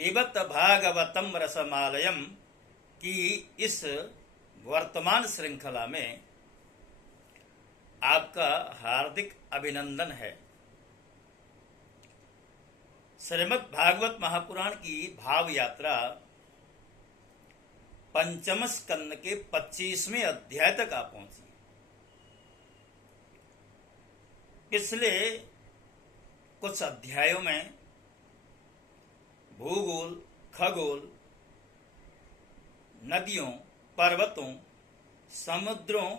पिबत भागवतम रसमालयम की इस वर्तमान श्रृंखला में आपका हार्दिक अभिनंदन है। श्रीमद् भागवत महापुराण की भाव यात्रा पंचम स्कंद के 25वें अध्याय तक आ पहुंची। पिछले कुछ अध्यायों में भूगोल, खगोल, नदियों, पर्वतों, समुद्रों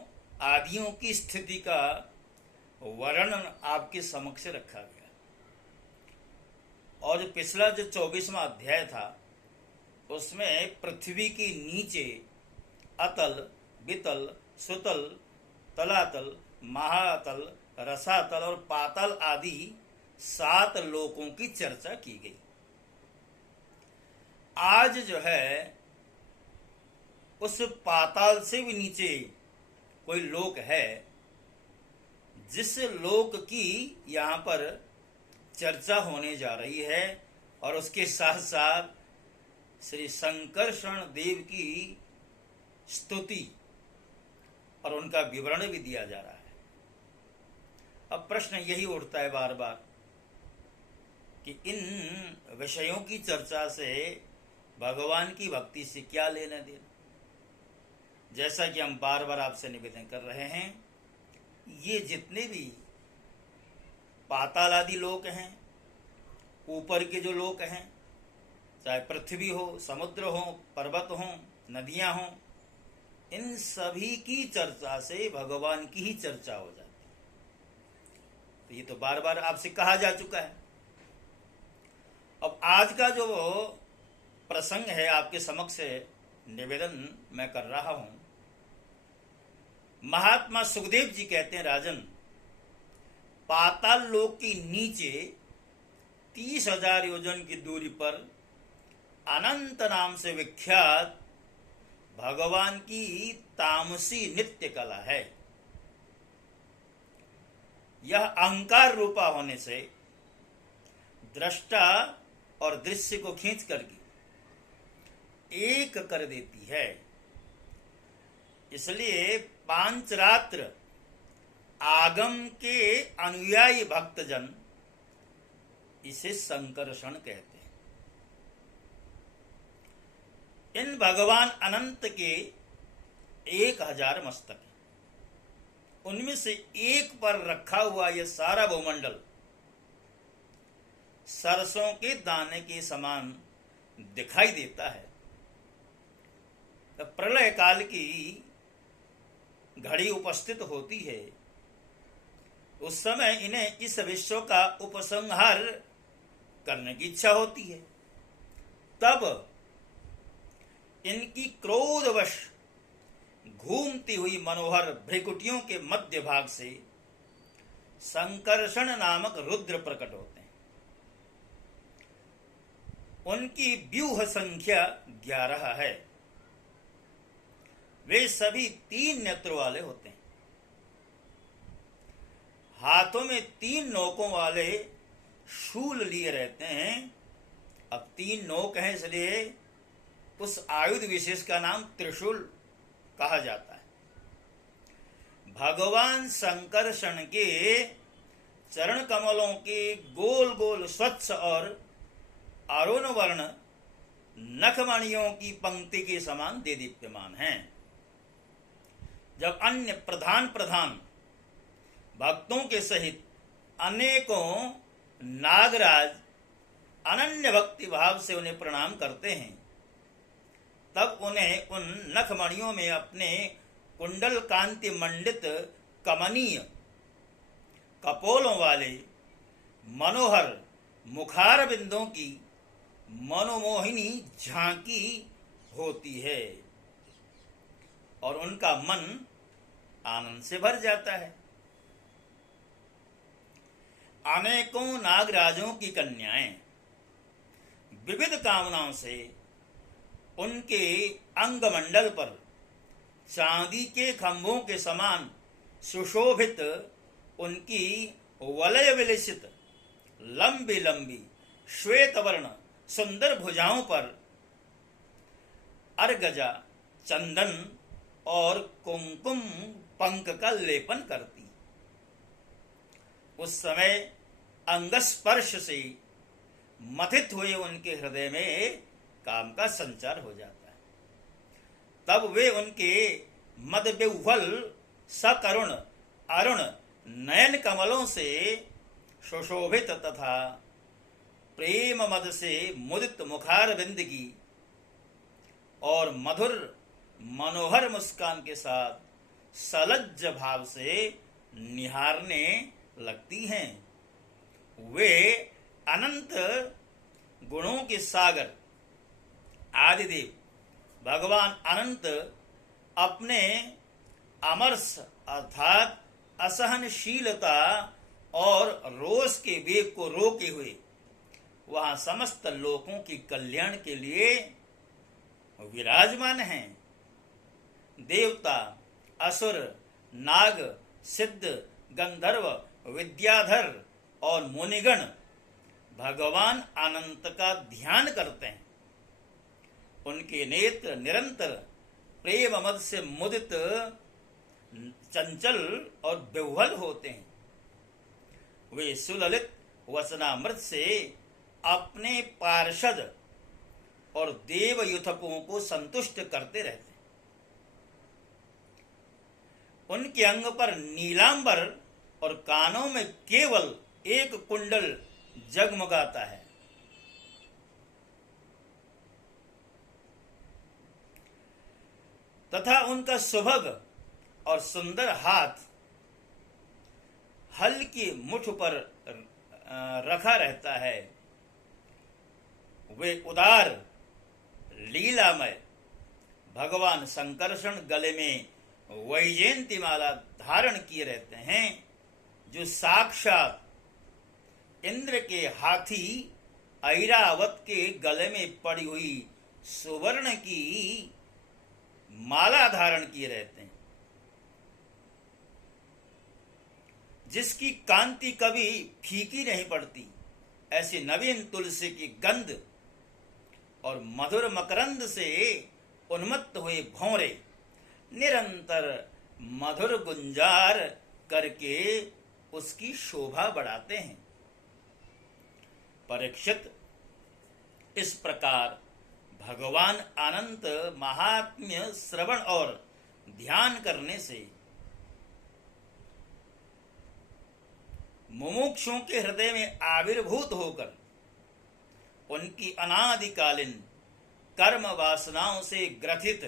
आदियों की स्थिति का वर्णन आपके समक्ष रखा गया। और जो पिछला जो 24वां अध्याय था उसमें पृथ्वी के नीचे अतल, वितल, सुतल, तलातल, महातल, रसातल और पाताल आदि 7 लोकों की चर्चा की गई। आज जो है उस पाताल से भी नीचे कोई लोक है जिस लोक की यहाँ पर चर्चा होने जा रही है और उसके साथ साथ श्री संकर्षण देव की स्तुति और उनका विवरण भी दिया जा रहा है। अब प्रश्न यही उठता है बार बार कि इन विषयों की चर्चा से भगवान की भक्ति से क्या लेना देना। जैसा कि हम बार बार आपसे निवेदन कर रहे हैं, ये जितने भी पाताल आदि लोक हैं, ऊपर के जो लोक हैं, चाहे पृथ्वी हो, समुद्र हो, पर्वत हो, नदियां हो, इन सभी की चर्चा से भगवान की ही चर्चा हो जाती है। तो ये तो बार बार आपसे कहा जा चुका है। अब आज का जो प्रसंग है आपके समक्ष निवेदन मैं कर रहा हूं। महात्मा सुखदेव जी कहते हैं, राजन, पाताल लोक के नीचे 30,000 योजन की दूरी पर अनंत नाम से विख्यात भगवान की तामसी नित्य कला है। यह अहंकार रूपा होने से दृष्टा और दृश्य को खींच करके एक कर देती है। इसलिए पांचरात्र आगम के अनुयायी भक्तजन इसे संकर्षण कहते हैं। इन भगवान अनंत के 1000 मस्तक हैं। उनमें से एक पर रखा हुआ यह सारा भूमंडल सरसों के दाने के समान दिखाई देता है। प्रलय काल की घड़ी उपस्थित होती है, उस समय इन्हें इस विश्व का उपसंहार करने की इच्छा होती है। तब इनकी क्रोधवश घूमती हुई मनोहर भ्रिकुटियों के मध्य भाग से संकर्षण नामक रुद्र प्रकट होते हैं। उनकी व्यूह संख्या 11 है। वे सभी 3 नेत्र वाले होते हैं। हाथों में 3 नोकों वाले शूल लिए रहते हैं। अब 3 नोक हैं, इसलिए उस आयुध विशेष का नाम त्रिशूल कहा जाता है। भगवान संकर्षण के चरण कमलों के गोल गोल स्वच्छ और अरुण वर्ण नखमणियों की पंक्ति के समान देदीप्यमान हैं। जब अन्य प्रधान भक्तों के सहित अनेकों नागराज अनन्य भक्ति भाव से उन्हें प्रणाम करते हैं, तब उन्हें उन नखमणियों में अपने कुंडल कांति मंडित कमनीय कपोलों वाले मनोहर मुखार बिंदों की मनोमोहिनी झांकी होती है और उनका मन आनंद से भर जाता है। अनेकों नागराजों की कन्याएं विविध कामनाओं से उनके अंगमंडल पर चांदी के खंभों के समान सुशोभित उनकी वलय विलसित लंबी लंबी श्वेत वर्ण सुंदर भुजाओं पर अर्गजा, चंदन और कुमकुम पंख का लेपन करती। उस समय अंगस्पर्श से मथित हुए उनके हृदय में काम का संचार हो जाता है। तब वे उनके मदविह्वल सकरुण अरुण नयन कमलों से सुशोभित तथा प्रेम मद से मुदित मुखार बिंद की और मधुर मनोहर मुस्कान के साथ सलज्ज भाव से निहारने लगती हैं। वे अनंत गुणों के सागर आदिदेव भगवान अनंत अपने अमरस अर्थात असहनशीलता और रोष के वेग को रोके हुए वहां समस्त लोकों के कल्याण के लिए विराजमान हैं। देवता, असुर, नाग, सिद्ध, गंधर्व, विद्याधर और मुनिगण भगवान अनंत का ध्यान करते हैं। उनके नेत्र निरंतर प्रेम मद से मुदित, चंचल और विह्वल होते हैं। वे सुललित वचनामृत से अपने पार्षद और देवयुथकों को संतुष्ट करते रहते हैं। उनके अंग पर नीलांबर और कानों में केवल एक कुंडल जगमगाता है। तथा उनका सुभग और सुंदर हाथ हल की मुठ पर रखा रहता है। वे उदार लीलामय भगवान संकर्षण गले में वैजयंती माला धारण किए रहते हैं, जो साक्षात इंद्र के हाथी ऐरावत के गले में पड़ी हुई सुवर्ण की माला धारण किए रहते हैं, जिसकी कांति कभी फीकी नहीं पड़ती। ऐसी नवीन तुलसी की गंध और मधुर मकरंद से उन्मत्त हुए भौरे निरंतर मधुर गुंजार करके उसकी शोभा बढ़ाते हैं। परीक्षित, इस प्रकार भगवान अनंत महात्म्य श्रवण और ध्यान करने से मुमुक्षुओं के हृदय में आविर्भूत होकर उनकी अनादिकालीन कर्म वासनाओं से ग्रथित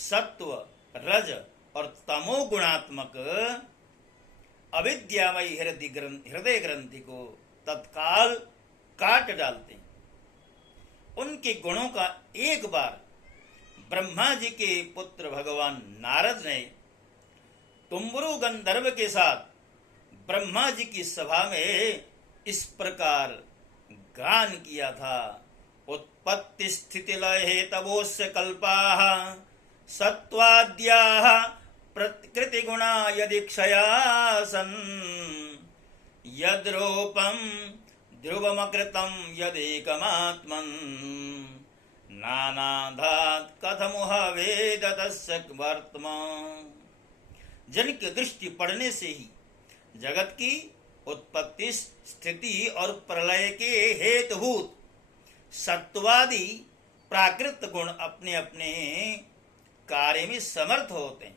सत्व, रज और तमो गुणात्मक अविद्यामयी हृदय ग्रंथि को तत्काल काट डालते हैं। उनके गुणों का एक बार ब्रह्मा जी के पुत्र भगवान नारद ने तुम्बरु गंधर्व के साथ ब्रह्मा जी की सभा में इस प्रकार गान किया था। उत्पत्ति स्थिति लय हेतवोस्य कल्पाः सत्वाद्याः प्रकृति गुणा यदि क्षया सन् यद्रूपं ध्रुवमकृतं यदेकमात्मन् नानाधात् कथमुह वेद तस्य वर्त्म। जिनकी दृष्टि पड़ने से ही जगत की उत्पत्ति, स्थिति और प्रलय के हेतुभूत सत्वादि प्राकृत गुण अपने अपने कार्य में समर्थ होते हैं,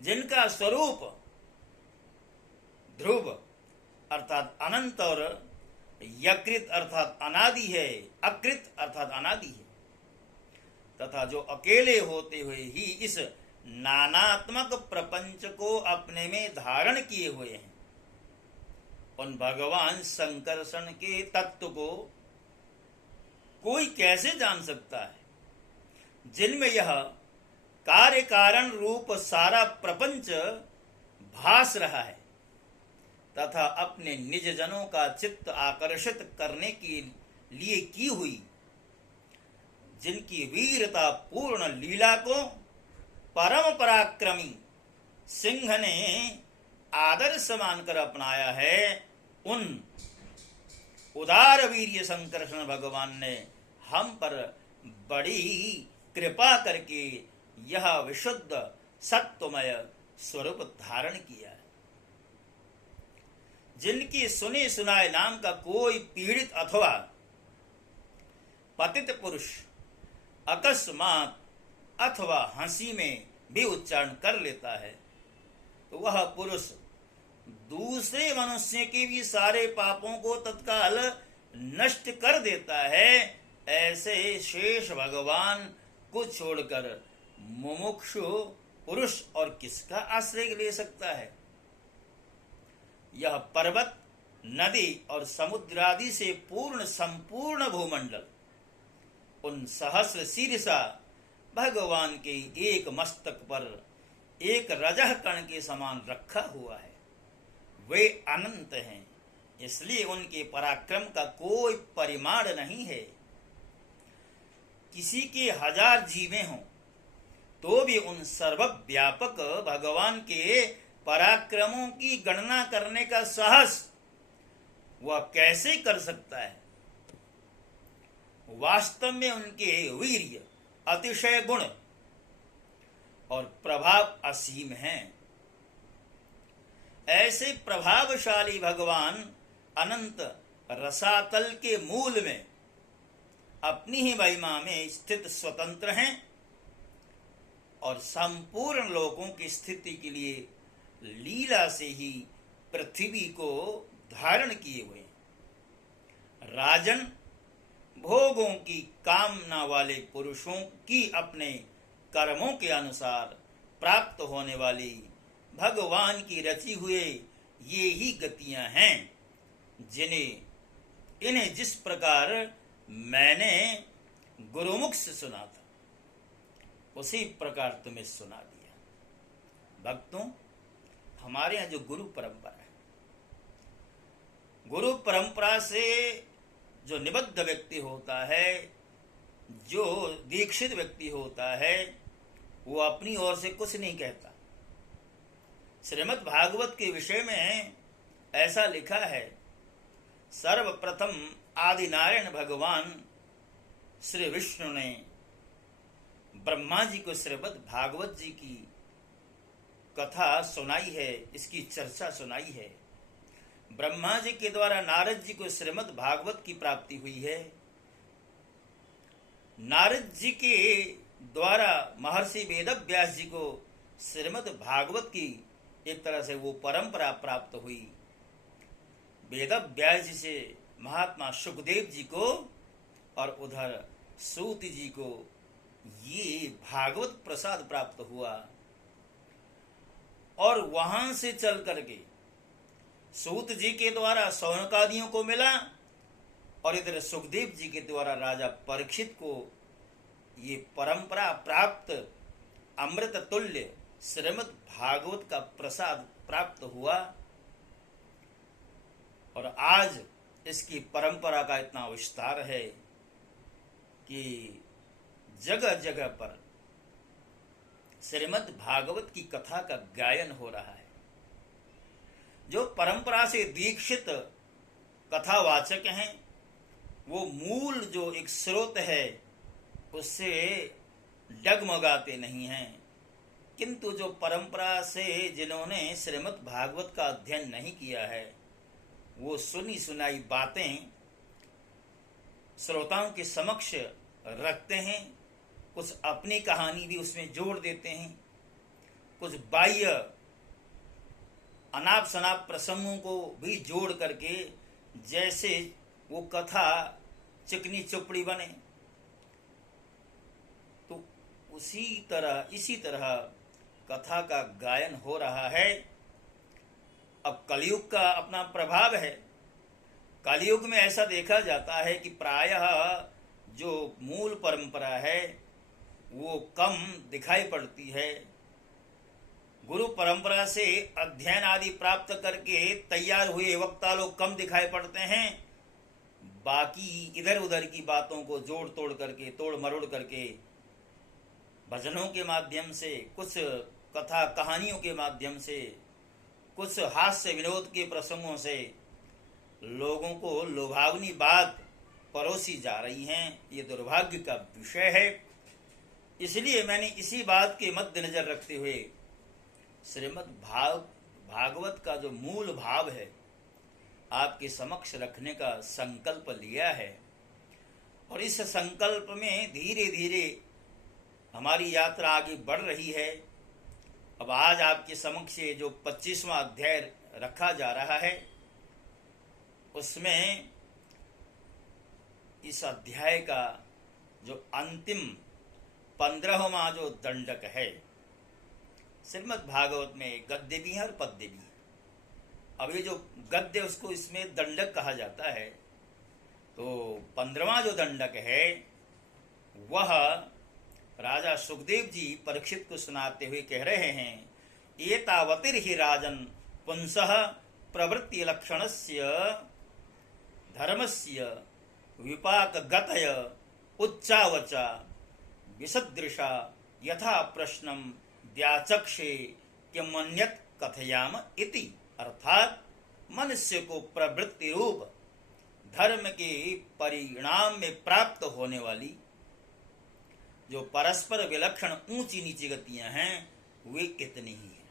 जिनका स्वरूप ध्रुव अर्थात अनंत और यकृत अर्थात अनादि है, अकृत अर्थात अनादि है, तथा जो अकेले होते हुए ही इस नानात्मक प्रपंच को अपने में धारण किए हुए हैं, उन भगवान संकर्षण के तत्व को कोई कैसे जान सकता है, जिनमें यह कार्य कारण रूप सारा प्रपंच भास रहा है तथा अपने निज जनों का चित्त आकर्षित करने के लिए की हुई जिनकी वीरता पूर्ण लीला को परम पराक्रमी सिंह ने आदर्श मानकर अपनाया है, उदार वीर्य संकर्षण भगवान ने हम पर बड़ी कृपा करके यह विशुद्ध सत्वमय स्वरूप धारण किया है। जिनकी सुने सुनाए नाम का कोई पीड़ित अथवा पतित पुरुष अकस्मात अथवा हंसी में भी उच्चारण कर लेता है तो वह पुरुष दूसरे मनुष्य के भी सारे पापों को तत्काल नष्ट कर देता है। ऐसे शेष भगवान को छोड़कर मुमुक्षु पुरुष और किसका आश्रय ले सकता है। यह पर्वत नदी और समुद्र आदि से पूर्ण संपूर्ण भूमंडल उन सहस्र शीर्षा भगवान के एक मस्तक पर एक रजह कण के समान रखा हुआ है। वे अनंत हैं, इसलिए उनके पराक्रम का कोई परिमाण नहीं है। किसी के 1000 जीवें हों तो भी उन सर्वव्यापक भगवान के पराक्रमों की गणना करने का साहस वह कैसे कर सकता है। वास्तव में उनके वीर्य, अतिशय गुण और प्रभाव असीम हैं। ऐसे प्रभावशाली भगवान अनंत रसातल के मूल में अपनी ही महिमा में स्थित स्वतंत्र हैं और संपूर्ण लोगों की स्थिति के लिए लीला से ही पृथ्वी को धारण किए हुए। राजन, भोगों की कामना वाले पुरुषों की अपने कर्मों के अनुसार प्राप्त होने वाली भगवान की रची हुए ये ही गतियां हैं इन्हें जिस प्रकार मैंने गुरुमुख से सुना था उसी प्रकार तुम्हें सुना दिया। भक्तों, हमारे यहाँ जो गुरु परंपरा है, गुरु परंपरा से जो निबद्ध व्यक्ति होता है, जो दीक्षित व्यक्ति होता है, वो अपनी ओर से कुछ नहीं कहता। श्रीमद् भागवत के विषय में ऐसा लिखा है, सर्वप्रथम आदि नारायण भगवान श्री विष्णु ने ब्रह्मा जी को श्रीमद् भागवत जी की कथा सुनाई है, इसकी चर्चा सुनाई है। ब्रह्मा जी के द्वारा नारद जी को श्रीमद् भागवत की प्राप्ति हुई है। नारद जी के द्वारा महर्षि वेदव्यास जी को श्रीमद् भागवत की एक तरह से वो परंपरा प्राप्त हुई। वेदव्यास जी से महात्मा सुखदेव जी को और उधर सूत जी को ये भागवत प्रसाद प्राप्त हुआ और वहां से चल करके सूत जी के द्वारा शौनकादियों को मिला और इधर सुखदेव जी के द्वारा राजा परीक्षित को ये परंपरा प्राप्त अमृत तुल्य श्रीमद् भागवत का प्रसाद प्राप्त हुआ। और आज इसकी परंपरा का इतना विस्तार है कि जगह जगह पर श्रीमद् भागवत की कथा का गायन हो रहा है। जो परंपरा से दीक्षित कथावाचक हैं, वो मूल जो एक स्रोत है उससे डगमगाते नहीं हैं, किंतु जो परंपरा से जिन्होंने श्रीमद् भागवत का अध्ययन नहीं किया है, वो सुनी सुनाई बातें श्रोताओं के समक्ष रखते हैं। कुछ अपनी कहानी भी उसमें जोड़ देते हैं, कुछ बाह्य अनाप शनाप प्रसंगों को भी जोड़ करके जैसे वो कथा चिकनी चुपड़ी बने। तो इसी तरह कथा का गायन हो रहा है। अब कलयुग का अपना प्रभाव है। कलयुग में ऐसा देखा जाता है कि प्रायः जो मूल परंपरा है वो कम दिखाई पड़ती है। गुरु परंपरा से अध्ययन आदि प्राप्त करके तैयार हुए वक्ता लोग कम दिखाई पड़ते हैं। बाकी इधर उधर की बातों को जोड़ तोड़ करके, तोड़ मरोड़ करके, भजनों के माध्यम से, कुछ कथा कहानियों के माध्यम से, कुछ हास्य विनोद के प्रसंगों से लोगों को लुभावनी बात परोसी जा रही हैं, ये दुर्भाग्य का विषय है। इसलिए मैंने इसी बात के मद्देनजर रखते हुए श्रीमद् भागवत का जो मूल भाव है आपके समक्ष रखने का संकल्प लिया है। और इस संकल्प में धीरे धीरे हमारी यात्रा आगे बढ़ रही है। अब आज आपके समक्ष जो 25वां अध्याय रखा जा रहा है, उसमें इस अध्याय का जो अंतिम 15वां जो दंडक है, श्रीमद् भागवत में गद्य भी है और पद्य भी है। अब ये जो गद्य उसको इसमें दंडक कहा जाता है, तो 15वां जो दंडक है वह राजा सुखदेव जी परीक्षित को सुनाते हुए कह रहे हैं, एतावतिर्हि राजन पुंसः प्रवृत्ति लक्षणस्य धर्मस्य विपाकगतय उच्चावचा विसदृशा यथा प्रश्नम व्याचक्षे किमन्यत् कथयाम इति। अर्थात मनुष्य को प्रवृत्ति रूप धर्म के परिणाम में प्राप्त होने वाली जो परस्पर विलक्षण ऊंची नीची गतियां हैं वे इतनी ही हैं।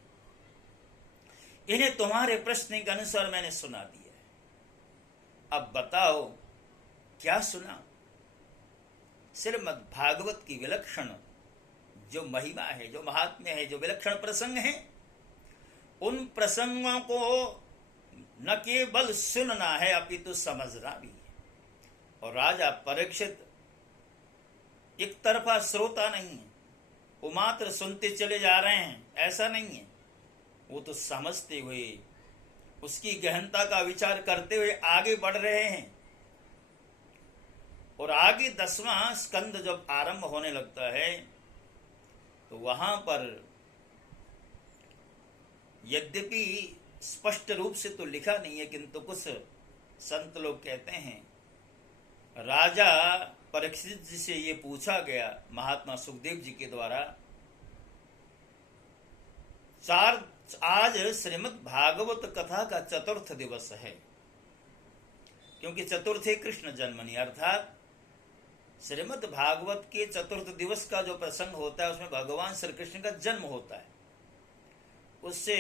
इन्हें तुम्हारे प्रश्न के अनुसार मैंने सुना दिया है। अब बताओ क्या सुना? श्रीमद् भागवत की विलक्षण जो महिमा है, जो महात्म्य है, जो विलक्षण प्रसंग है, उन प्रसंगों को न केवल सुनना है अपितु समझना भी है। और राजा परीक्षित एक तरफा श्रोता नहीं है, वो मात्र सुनते चले जा रहे हैं, ऐसा नहीं है। वो तो समझते हुए उसकी गहनता का विचार करते हुए आगे बढ़ रहे हैं। और आगे 10वां स्कंद जब आरंभ होने लगता है तो वहां पर यद्यपि स्पष्ट रूप से तो लिखा नहीं है, किंतु कुछ संत लोग कहते हैं, राजा परीक्षित जी से ये पूछा गया महात्मा सुखदेव जी के द्वारा, आज श्रीमद् भागवत कथा का चतुर्थ दिवस है, क्योंकि चतुर्थे कृष्ण जन्मनि, अर्थात श्रीमद् भागवत के चतुर्थ दिवस का जो प्रसंग होता है उसमें भगवान श्री कृष्ण का जन्म होता है। उससे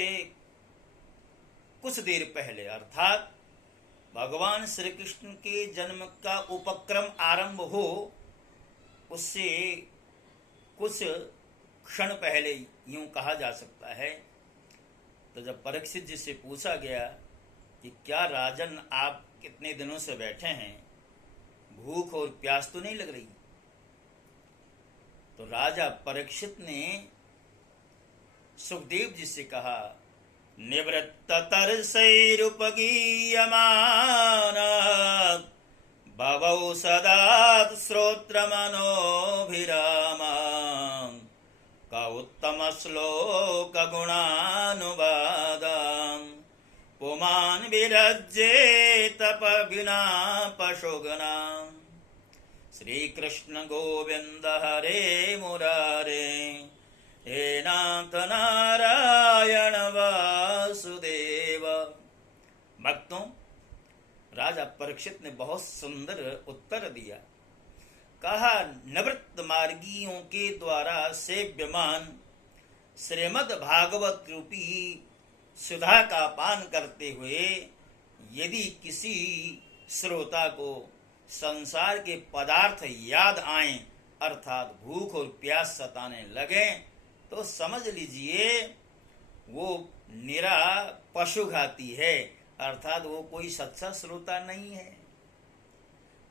कुछ देर पहले अर्थात भगवान श्री कृष्ण के जन्म का उपक्रम आरंभ हो उससे कुछ क्षण पहले यूं कहा जा सकता है। तो जब परीक्षित जी से पूछा गया कि क्या राजन आप कितने दिनों से बैठे हैं, भूख और प्यास तो नहीं लग रही? तो राजा परीक्षित ने सुखदेव जी से कहा, निवृत्त तरसैरुपगीयमान भवौ सदा श्रोत्र मनोभिरामां का उत्तम श्लोक गुणानुवादां पुमान् विरज्ये तप विना पशुगणां। श्री कृष्ण गोविंद हरे मुरारे, हे नाथ नारायण वासुदेव। भक्तों, राजा परीक्षित ने बहुत सुंदर उत्तर दिया। कहा, निवृत्त मार्गियों के द्वारा सेव्यमान श्रीमद् भागवत रूपी सुधा का पान करते हुए यदि किसी श्रोता को संसार के पदार्थ याद आए, अर्थात भूख और प्यास सताने लगे, तो समझ लीजिए वो निरा पशुघाती है, अर्थात वो कोई सच्चा श्रोता नहीं है।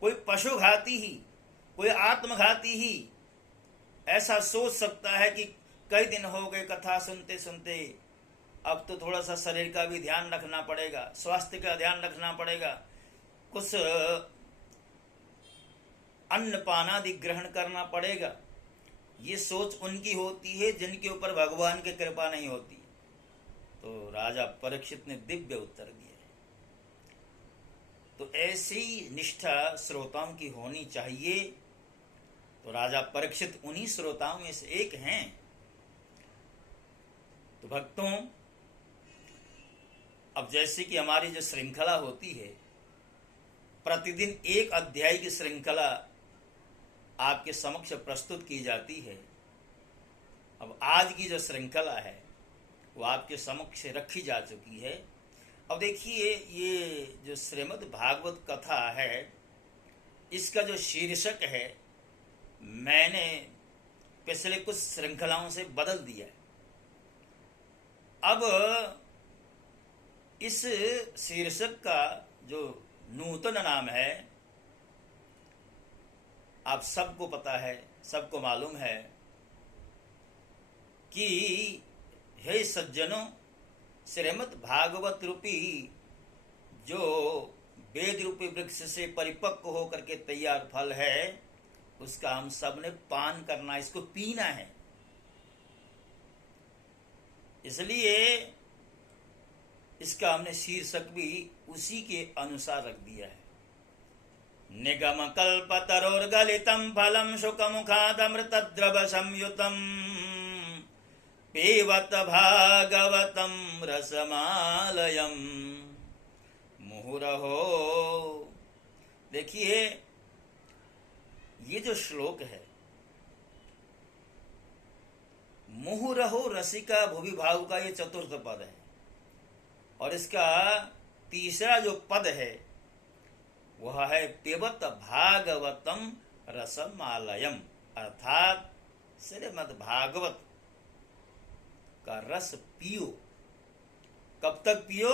कोई पशुघाती ही, कोई आत्मघाती ही ऐसा सोच सकता है कि कई दिन हो गए कथा सुनते सुनते, अब तो थोड़ा सा शरीर का भी ध्यान रखना पड़ेगा, स्वास्थ्य का ध्यान रखना पड़ेगा, कुछ अन्न पान आदि ग्रहण करना पड़ेगा। ये सोच उनकी होती है जिनके ऊपर भगवान की कृपा नहीं होती। तो राजा परीक्षित ने दिव्य उत्तर दिया। तो ऐसी निष्ठा श्रोताओं की होनी चाहिए। तो राजा परीक्षित उन्हीं श्रोताओं में से एक हैं। तो भक्तों, अब जैसे कि हमारी जो श्रृंखला होती है प्रतिदिन एक अध्याय की श्रृंखला आपके समक्ष प्रस्तुत की जाती है। अब आज की जो श्रृंखला है वो आपके समक्ष रखी जा चुकी है। अब देखिए, ये जो श्रीमद् भागवत कथा है, इसका जो शीर्षक है मैंने पिछले कुछ श्रृंखलाओं से बदल दिया है। अब इस शीर्षक का जो नूतन नाम है, आप सबको पता है, सबको मालूम है कि हे सज्जनों, श्रीमद् भागवत रूपी जो वेद रूपी वृक्ष से परिपक्व होकर के तैयार फल है, उसका हम सब ने पान करना, इसको पीना है। इसलिए इसका हमने शीर्षक भी उसी के अनुसार रख दिया है। निगम कल्पतरोर्गलितं फलं शुकमुखादमृतद्रव संयुतं पिबत भागवतं रसमालयम् मुहुरहो। देखिए, ये जो श्लोक है, मुहुरहो रसिका भुवि भाव का ये चतुर्थ पद है, और इसका तीसरा जो पद है वह है पिबत भागवतम रसमालयम, अर्थात श्रीमद् भागवत का रस पियो। कब तक पियो?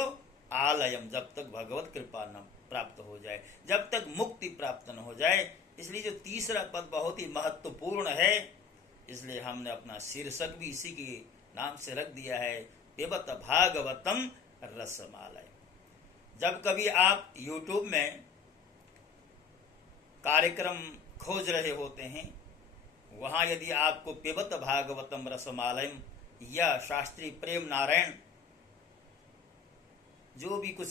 आलयम, जब तक भगवत कृपा न प्राप्त हो जाए, जब तक मुक्ति प्राप्त न हो जाए। इसलिए जो तीसरा पद बहुत ही महत्वपूर्ण है, इसलिए हमने अपना शीर्षक भी इसी के नाम से रख दिया है, पिबत भागवतम रसमालय। जब कभी आप YouTube में कार्यक्रम खोज रहे होते हैं, वहां यदि आपको पिबत भागवतम रसमालयम या शास्त्री प्रेम नारायण जो भी कुछ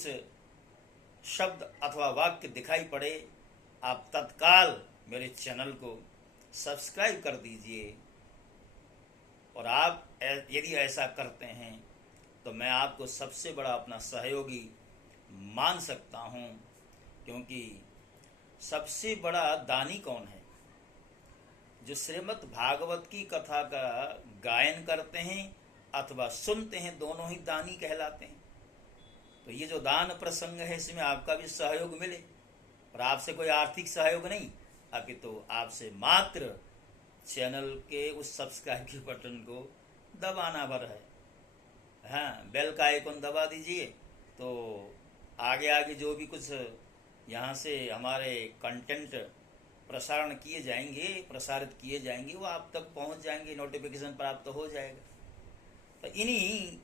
शब्द अथवा वाक्य दिखाई पड़े, आप तत्काल मेरे चैनल को सब्सक्राइब कर दीजिए। और आप यदि ऐसा करते हैं तो मैं आपको सबसे बड़ा अपना सहयोगी मान सकता हूं, क्योंकि सबसे बड़ा दानी कौन है? जो श्रीमद् भागवत की कथा का गायन करते हैं अथवा सुनते हैं, दोनों ही दानी कहलाते हैं। तो ये जो दान प्रसंग है, इसमें आपका भी सहयोग मिले, और आपसे कोई आर्थिक सहयोग नहीं, अपितु तो आपसे मात्र चैनल के उस सब्सक्राइब के बटन को दबाना भर है। हाँ, बेल का आइकन दबा दीजिए, तो आगे आगे जो भी कुछ यहाँ से हमारे कंटेंट प्रसारण किए जाएंगे, प्रसारित किए जाएंगे, वो आप तक पहुँच जाएंगे, नोटिफिकेशन प्राप्त हो जाएगा। तो इन्हीं